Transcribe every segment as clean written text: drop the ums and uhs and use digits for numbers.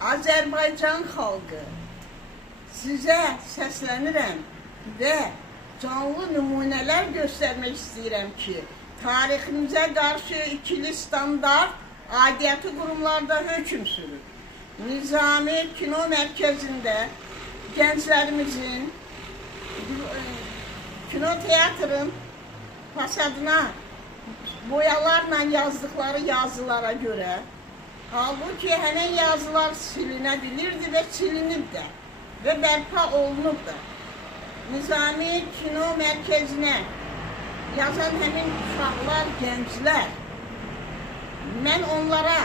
Azərbaycan xalqı, sizə səslənirəm və canlı nümunələr göstərmək istəyirəm ki, tariximizə qarşı ikili standart aidiyyəti qurumlarda hökm sürür. Nizami Kino Mərkəzində gənclərimizin kino teatrın fasadına boyalarla yazdıkları yazılara görə, halbuki həmin yazılar silinə bilirdi və silinib də və bərpa olunub da. Nizami Kino Mərkəzinə yazan həmin uşaqlar, gənclər, mən onlara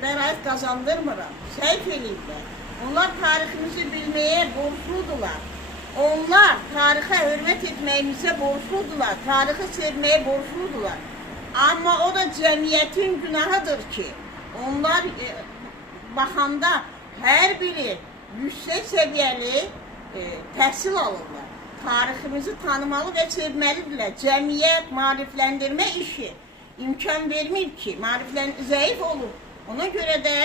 bəraət qazandırmıram, səhv eləyiblər. Onlar tariximizi bilməyə borcludular. Onlar tarixə hörmət etməyimizə borcludular, tarixi sevməyə borcludular. Amma o da cəmiyyətin günahıdır ki, onlar baxanda hər biri yüksək səviyyəli təhsil alırlar. Tariximizi tanımalı və sevməlidirlər. Cəmiyyət maarifləndirmə işi imkan vermir ki, zəif olur. Ona görə də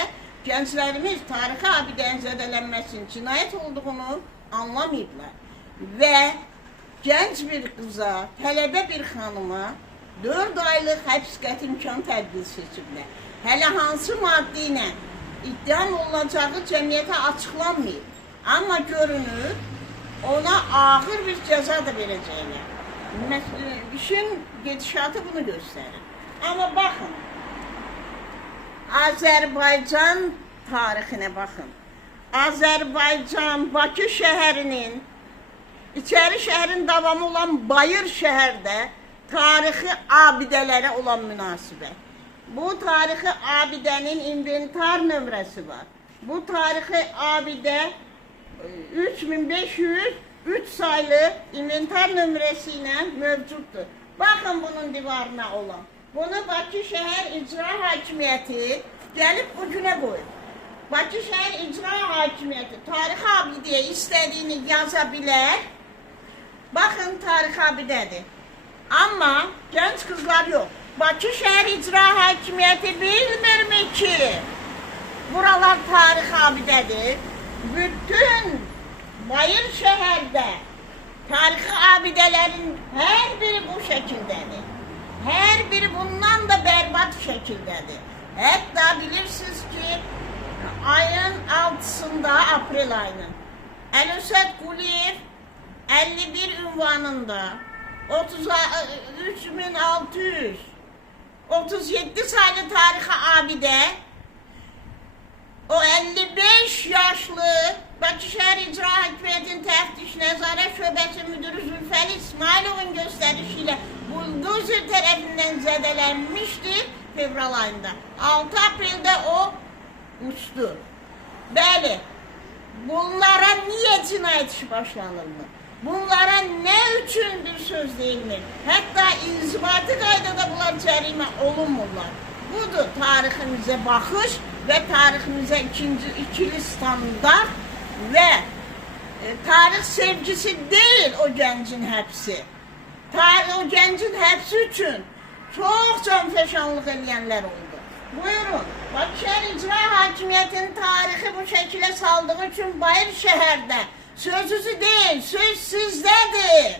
gənclərimiz tarixi abidənin zədələnməsinin cinayət olduğunu anlamayıblar. Və gənc bir qıza, tələbə bir xanıma 4 aylıq həbs qəti imkan tədbiri seçiblər. Hələ hansı maddi ilə iddiam olunacağı cəmiyyətə açıqlanmayıb. Amma görünür, ona ağır bir cəza da verəcəklər. İşin gedişatı bunu göstərir. Amma baxın, Azərbaycan tarixinə baxın. Azərbaycan, Bakı şəhərinin, İçəri şəhərin davamı olan Bayır şəhərdə tarixi abidələrə olan münasibət. Bu tarixi abidənin inventar nömrəsi var. Bu tarixi abidə 3503 saylı inventar nömrəsi ilə mövcuddur. Baxın bunun divarına olan. Bunu Bakı şəhər icra hakimiyyəti gəlib bu günə qoyub. Bakı şəhər icra hakimiyyəti tarixi abidəyə istədiyini yaza bilər. Baxın, tarixi abidədir. Amma gənc qızlar yox. Bakı şəhər icra hakimiyyəti bilmirmi ki, buralar tarixi abidədir. Bütün Bayır şəhərdə tarixi abidələrin hər biri bu şəkildədir. Hər biri bundan da bərbad şəkildədir. Hətta bilirsiniz ki, ayın 6-sında, aprel ayının, Əl-Əsəd Quliyev 51 ünvanında 3637 saylı tarixi abidə o 55 yaşlı Bakı şəhər icra hakimiyyətinin təftiş nəzarət şöbəsi müdürü Zülfəli İsmailovun göstərişi ilə buldozer tərəfindən zədələnmişdir fevral ayında. 6 apreldə o uçdu. Bəli, bunlara niyə cinayət işi başlanılmır? Bunlara nə üçündür söz deyilmir? Hətta inzibati qaydada bunlar cərimə olunmurlar. Budur tariximizə baxış və tariximizə ikili standart və tarix sevgisi deyil o gəncin həbsi. O gəncin həbsi üçün çox canfəşanlıq eləyənlər oldu. Buyurun, Bakı şəhər icra hakimiyyətinin tarixi bu şəkilə saldığı üçün Bayır şəhərdə sözünüzü deyil, söz sizdədir.